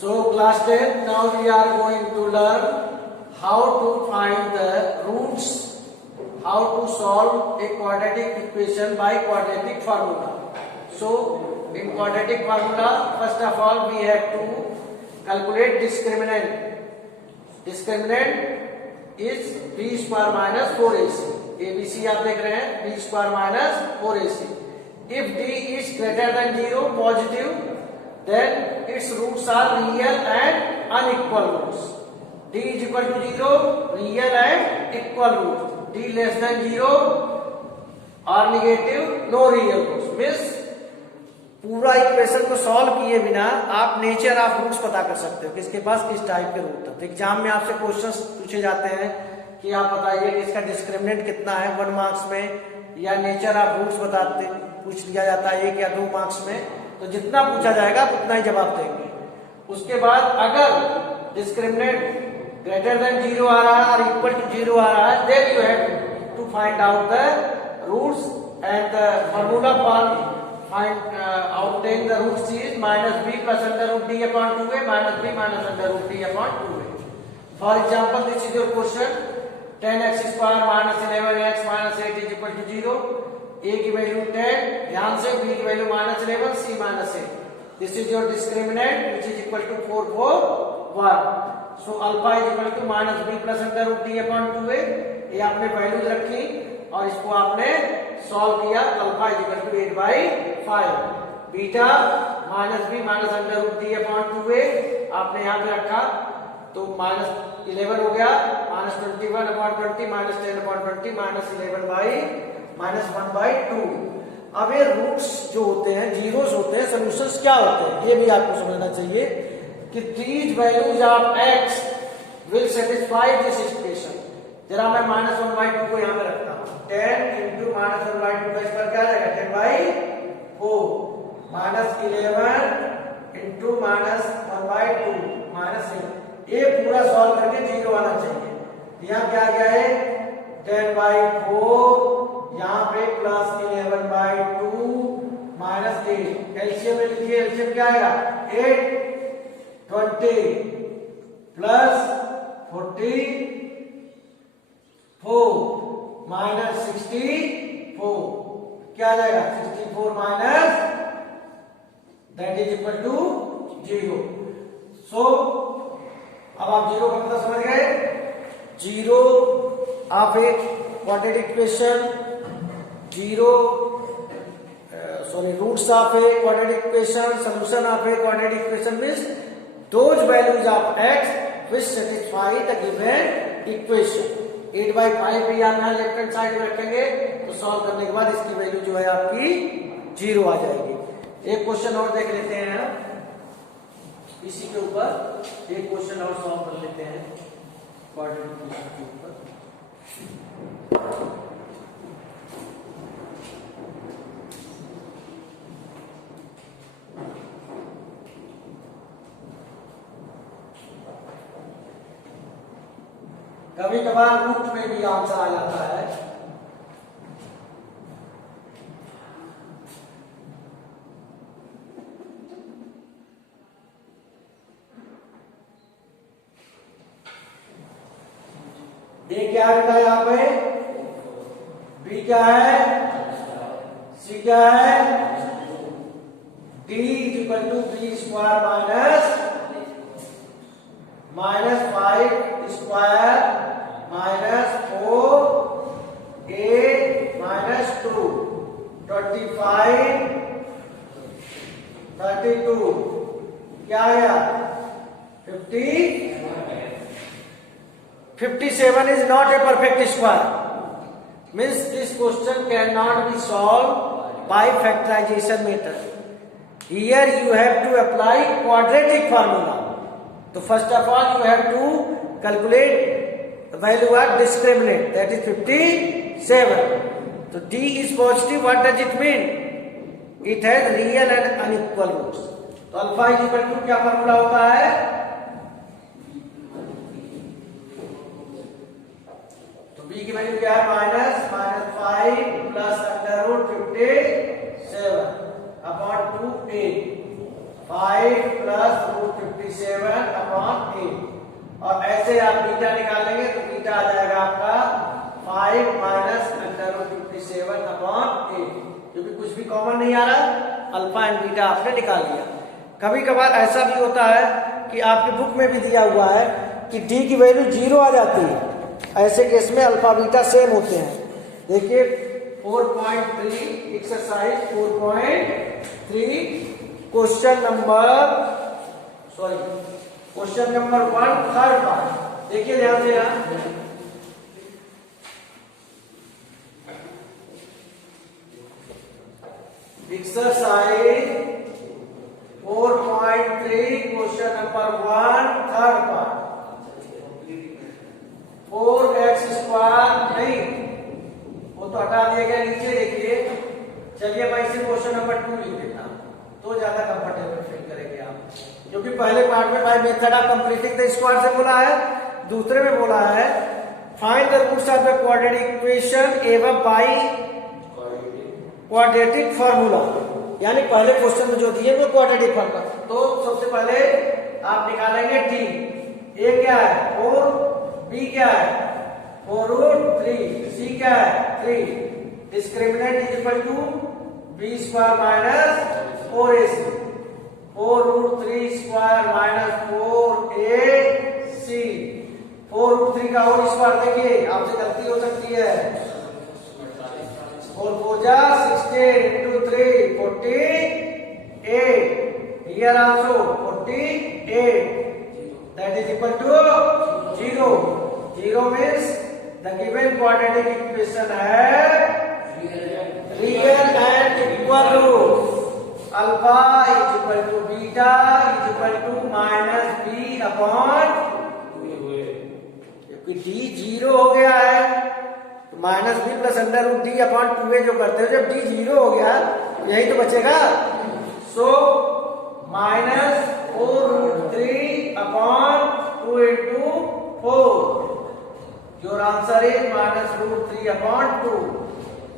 So class 10, now we are going to learn how to find the roots, how to solve a quadratic equation by quadratic formula. So in quadratic formula, first of all we have to calculate discriminant. Discriminant is b square minus 4ac. ABC आप देख रहे हैं b square minus 4ac. If d is greater than 0, positive, then its roots are real and unequal roots. D is equal to 0, real and equal roots. D less than 0 or negative, no real roots. Means पूरा equation को solve किए बिना आप nature of roots पता कर सकते हो कि इसके पास किस टाइप के रूट है। तो एग्जाम में आपसे क्वेश्चंस पूछे जाते हैं कि आप बताइए कि इसका डिस्क्रिमिनेंट कितना है 1 मार्क्स में, या नेचर ऑफ रूट्स बताते पूछ लिया जाता है 1 या 2 मार्क्स में। तो जितना पूछा जाएगा आप उतना ही जवाब देंगे। उसके बाद अगर डिस्क्रिमिनेंट ग्रेटर देन 0 आ रहा है और इक्वल टू 0 आ रहा है, then you have to find out the roots and the formula for obtain the roots is minus b plus under root d upon 2a minus b minus under root d upon 2a. For example, this is your question 10x square minus 11x minus 8 is equal to 0. a की value 10, ध्यान से b की value minus 11, c minus 8. This is your discriminant which is equal to 4 4 1. So alpha is equal to minus b plus under root d upon 2a. ये आपने values रखी और इसको आपने सॉल्व किया। Alpha is equal to 8/5, beta minus B minus under root D upon 2a आपने यहाँ पे रखा तो माइनस 11 हो गया, minus 21 upon 20 minus 10 upon 20 minus 11 by minus 1/2। अब ये रूट्स जो होते हैं, जीरोस होते हैं, सोल्यूशंस क्या होते हैं, ये भी आपको समझना चाहिए कि these values of x will satisfy this equation. जरा मैं माइनस 1/2 को यहाँ पे रखता हूँ, 10 इंटू माइनस 1/2 का स्क्वायर क्या जाएगा 10/4 माइनस 11 इंटू माइनस 1/2 माइनस 8। ये पूरा सॉल्व करके 0 आना चाहिए। यहाँ क्या गया है 10/4, यहाँ पे प्लस 11/2 माइनस 8। एलसीएम में लिखिए, एलसीएम क्या आएगा 8 20 प्लस 44 माइनस 64 क्या आ जाएगा 64 minus that is equal to 0। So अब आप 0 का मतलब समझ गए। 0 of a quadratic equation, roots of a quadratic equation, solution of a quadratic equation means those values of x which satisfy the given equation। 8/5 भी आप यहाँ लेफ्ट हैंड साइड में रखेंगे तो सॉल्व करने के बाद इसकी वैल्यू जो है आपकी 0 आ जाएगी। एक क्वेश्चन और देख लेते हैं, इसी के ऊपर एक क्वेश्चन और सॉल्व कर लेते हैं क्वाड्रेटिक इक्वेशन के ऊपर। कभी कभार रूट में भी आंसर आ जाता है। ए क्या है यहाँ पे, बी क्या है, सी क्या है, D is equal to B square minus 5 square minus 4 8 minus 2 25 32 क्या आया 50 57 is not a perfect square, means this question cannot be solved by factorization method. Here you have to apply quadratic formula. So first of all you have to calculate the value of discriminant, that is 57. So D is positive, what does it mean? It has real and unequal roots. तो alpha is equal to क्या formula होता है, तो B की value क्या है minus 5 plus under root 57 upon 2a 5 plus root 57 upon 8। और ऐसे आप बीटा निकालेंगे तो बीटा आ जाएगा आपका 5 माइनस अंडर रूट 57 अपॉन 8, क्योंकि कुछ भी कॉमन नहीं आ रहा, अल्फा एंड बीटा आपने निकाल लिया। कभी कभार ऐसा भी होता है कि आपके बुक में भी दिया हुआ है कि डी की वैल्यू 0 आ जाती है, ऐसे केस में अल्फा बीटा सेम होते हैं। देखिए 4.3 exercise 4.3 question number 1 third part. देखिए ध्यान से यहां exercise 4.3 question number 1 third part. 4x square नहीं, वो तो हटा दिया गया नीचे। देखिए चलिए मैं इसे क्वेश्चन नंबर 2 लिख देता हूं, तो ज्यादा कंफर्टेबल फील करेंगे आप, क्योंकि पहले पार्ट में by method of completing the square से बोला है, दूसरे में बोला है find the roots of the quadratic equation एवं बाय क्वाड्रेटिक फार्मूला। यानी पहले क्वेश्चन में जो दिए वो क्वाड्रेटिक फार्मूला। तो सबसे पहले आप निकालेंगे टी, ए क्या है 4, बी क्या है 4 रूट 3, सी क्या है 3। Discriminant is equal to B square minus 4ac, 4 root 3 square minus 4ac। 4 root 3 का होल स्क्वायर देखिए, आपसे गलती हो सकती है। 4 4 जा 16 into 3 48, here also 48, that is equal to 0. 0 means the given quadratic equation है real and equal roots. Alpha is equal to beta is equal to minus b upon, क्योंकि d 0 हो गया है तो minus B plus under root D upon 2a जो करते हो, जब d 0 हो गया यही तो बचेगा। So minus 4 root 3 upon 2 into 4, your answer is minus root 3 upon 2.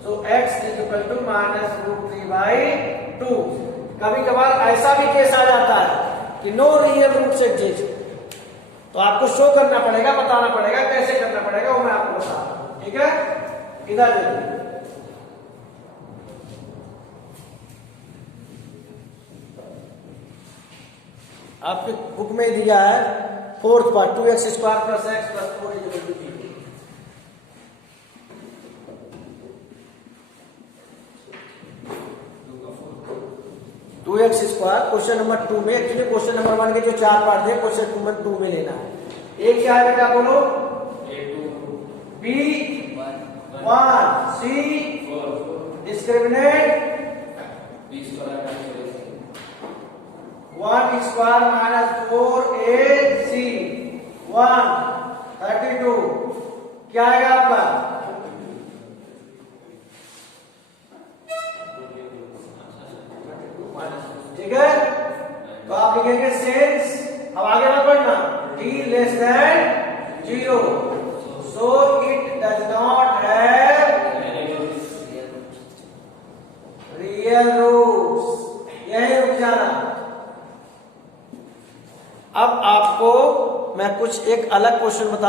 So x is equal to minus root 3 by 2. कभी कभार ऐसा भी केस आ जाता है कि नो रियल रूट्स एग्जिस्ट, तो आपको शो करना पड़ेगा, बताना पड़ेगा कैसे करना पड़ेगा, वो मैं आपको बता रहा हूं। ठीक है, इधर देखिए आपके बुक में दिया है fourth part 2x square plus x plus 4 is equal to 0। 2x square question number 2 में, एक्चुअली क्वेश्चन नंबर 1 के जो 4 पार्ट थे क्वेश्चन नंबर 2 में लेना है। ए क्या है बेटा बोलो, B 1, c discriminant 1 square minus 4ac 1 32 क्या आएगा आपका, ठीक है। तो आप लिखेंगे सिंस, अब आगे मत बढ़ना, d less than 0, so it does not have real roots. यही रुक जाना। अब आपको मैं कुछ एक अलग क्वेश्चन बताऊंगा।